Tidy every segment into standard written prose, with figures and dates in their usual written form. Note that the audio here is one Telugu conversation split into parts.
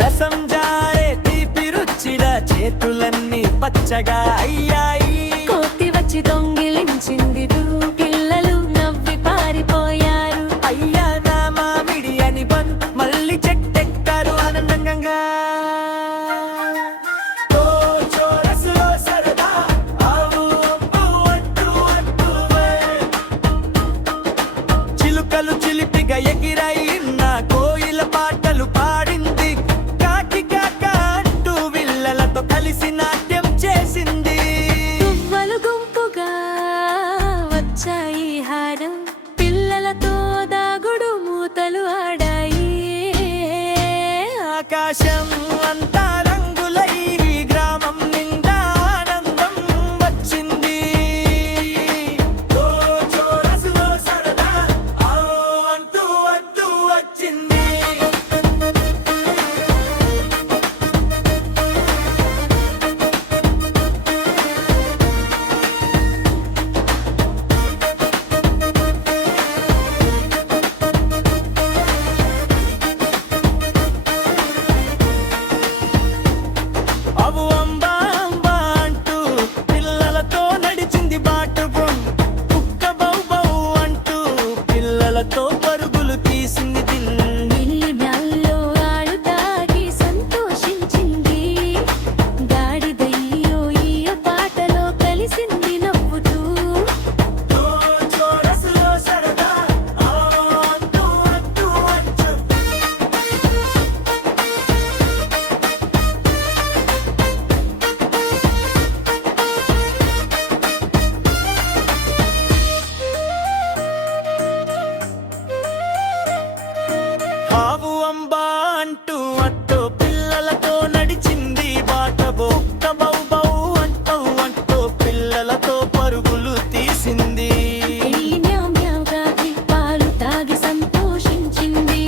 రసం జారే తీపి రుచిగా చేతులన్నీ పచ్చగా అయ్యాయి. కోతి వచ్చి దొంగిలించింది, పిల్లలు నవ్వి పారిపోయారు. అయ్యా నా మామిడి అని మళ్ళీ చెట్టెక్కారు ఆనందంగా. చిలుకలు చిలిపిగా ఎగిరాయి, నా కోయిల పాటలు పాడింది. కాకి కాక అంటూ విల్లలతో కలిసి నాట్యం చేసింది. తువ్వలు గుంపుగా వచ్చాయి హారం, పిల్లలతో దాగుడు మూతలు ఆడాయి. ఆకాశం అంతా రంగులై గ్రామం నిండా ఆనందం వచ్చింది. చోరసులో సరదా అంటూ వస్తూ వచ్చింది. అవు అంబా అంబా అంటూ పిల్లలతో నడిచింది బాటు. కుక్క బౌ బౌ అంటూ పిల్లలతో పరుగులు తీసింది. పిల్లి మ్యాల్లో ఆడు తాగి సంతోషించింది. గాడిదయ్యో ఈయ పాటలో కలిసింది నవ్వుతూ. చోరసులో సరదా అంటూ అంటూ వచ్చు. ఆవు అంబా అంటూ అట్టో పిల్లలతో నడిచింది బాట. బొక్క బౌ బౌ అంటూ అంటూ పిల్లలతో పరుగులు తీసింది. పిల్లి మ్యావ్ మ్యావ్గా పాలు తాగి సంతోషించింది.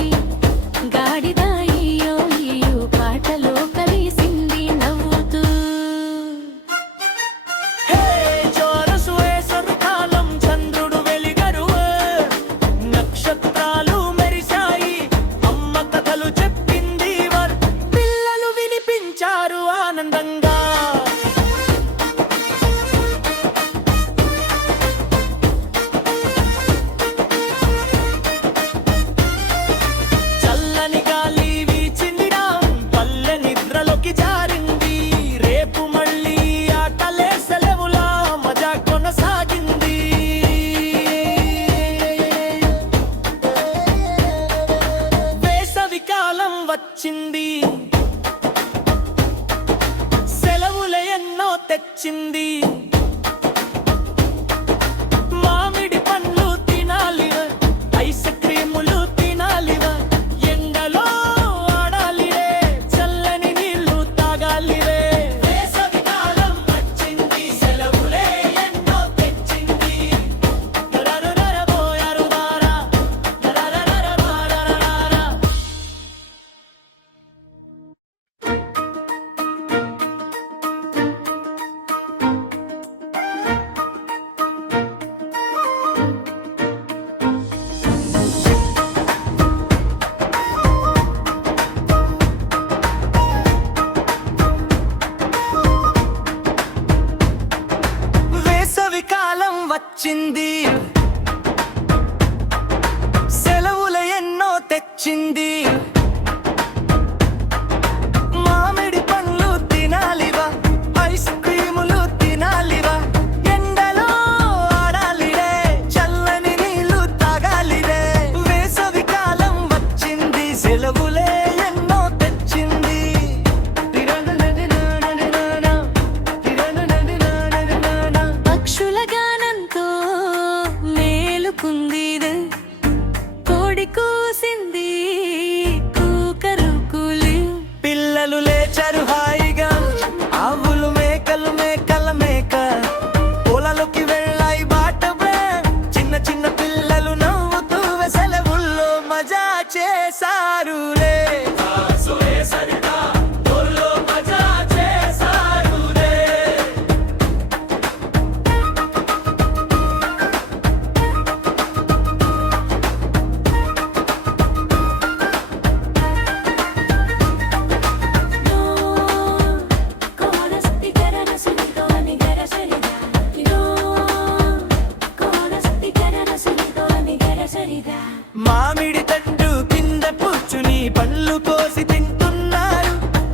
గాడిద ఈయో ఈయో పాటలో కలిసింది నవ్వుతూ. హే చోరసు వేసవి కాలం చంద్రుడు వెలిగరు, నక్షత్రాలు మెరిశాయి. అమ్మ కథలు చెప్పింది, పిల్లలు వినిపించారు ఆనందంగా. చల్లని గాలి వీచిందిరా, పల్లె నిద్రలోకి జారింది. రేపు మళ్ళీ ఆటలే సెలవులా మజా కొనసాగింది. వేసవి కాలం వచ్చింది, సెలవులు ఎన్నో తెచ్చింది. మామిడి పండ్లు తినాలివ, ఐస్ క్రీములు తినాలివ. ఎండలో ఆడాలిరే, చల్లని నీళ్లు తాగాలిరే. వేసవి కాలం వచ్చింది, సెలవులే ఎన్నో తెచ్చింది. రరరరబోయరుదారా, రరరరరబారరారా.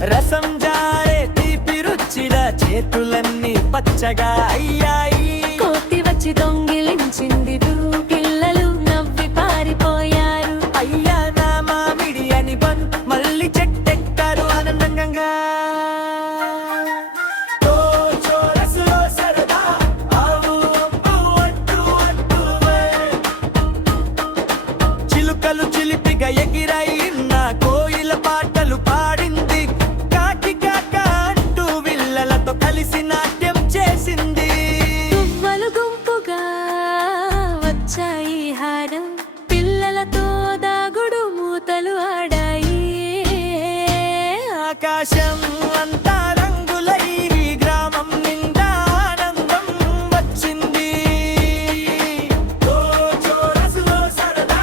రసం జారే తీపి రుచిలా చేతులన్నీ పచ్చగా అయ్యాయి. కోతి వచ్చి దొంగిలించింది పిల్లలు నవ్వి పారిపోయారు. అయ్యా నా మామిడి అని మళ్ళీ చెట్టెక్కారు ఆనందంగా. ఓ చోరసులో సరదా, ఆవు అంబు అంటూ అంటూవే. చిలుకలు చిలిపిగా ఎగిరాయి, నా కోయిల పాటలు పాడింది. కాకి కాక అంటూ విల్లలతో కలిసి నాట్యం చేసింది. తువ్వలు గుంపుగా వచ్చాయి హారం, పిల్లలతో దాగుడు మూతలు ఆడాయి. ఆకాశం అంతా రంగులై గ్రామం నిండా ఆనందం వచ్చింది. ఓ చోరసులో సరదా,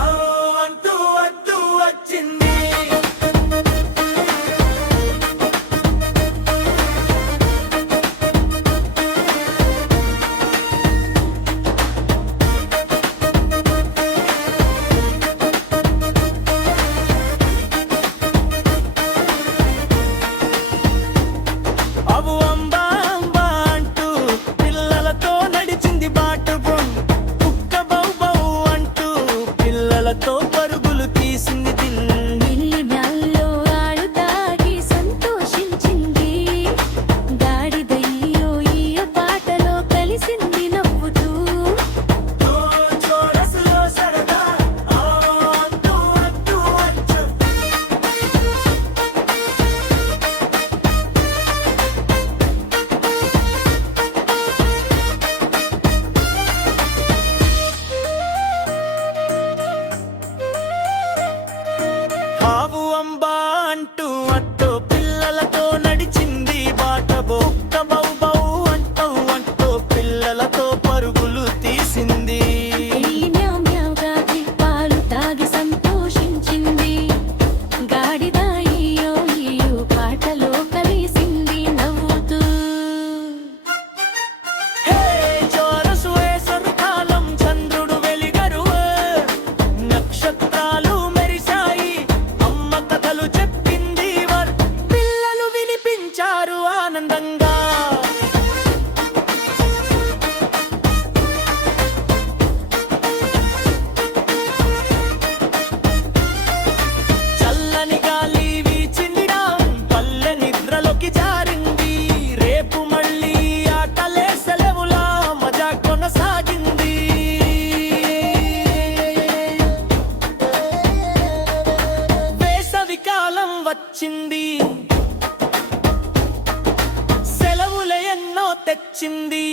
ఆవో అంటూ వద్దు వచ్చింది. అవు అంబా అంబా అంటూ పిల్లలతో నడిచింది బాటు బొం. కుక్క బౌ బౌ అంటూ పిల్లలతో పరుగులు తీసింది దిన్. పిల్లి మ్యాల్లో ఆడు తాగి సంతోషించింది. గాడిదయ్యో ఈయ పాటలో కలిసింది నవ్వుతూ. ఓ చోరసులో సరదా, ఆవో అంటూ వద్దు వచ్చు. ఆవు అంబా అంటూ అట్టో పిల్లలతో నడిచింది బాట. బొక్క బౌ బౌ అంటూ అంటూ పిల్లలతో పరుగులు తీసింది. ఈ మ్యావ్ మ్యావ్గా పాలు తాగి సంతోషించింది. గాడిద ఈయో ఈయో పాటలో కలిసింది నవ్వుతూ. హే చోరసు వేసవి కాలం, చంద్రుడు వెలిగరు, నక్షత్రాలు మెరిశాయి. అమ్మ కథలు చెప్పింది పిల్లలు వినిపించారు ఆనందంగా. చల్లని గాలి వీచిందిరా, పల్లె నిద్రలోకి జారింది. రేపు మళ్ళీ ఆటలే సెలవులా మజా కొనసాగింది. వేసవి కాలం వచ్చింది, సెలవులు ఎన్నో తెచ్చింది.